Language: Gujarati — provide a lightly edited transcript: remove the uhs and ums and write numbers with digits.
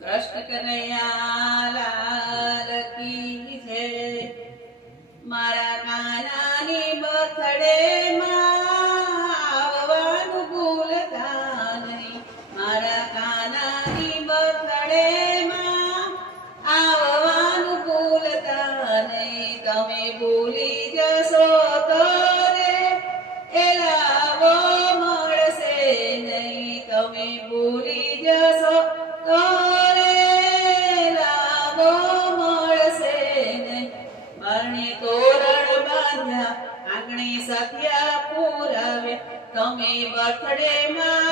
कृष्ण कन्हैया लाल की जय। मारा कानानी बर्थडे માં આવવાનું ભૂલતા નહીં। મારા કાનાની બર્થડે માં આવવાનું ભૂલતા નહીં। તમે ભૂલી જશો તો રે એ લાવો મળશે નહીં। તમે ભૂલી જશો તો આંગણે સત્યા પુરાવ્યા। તમે બર્થડે માં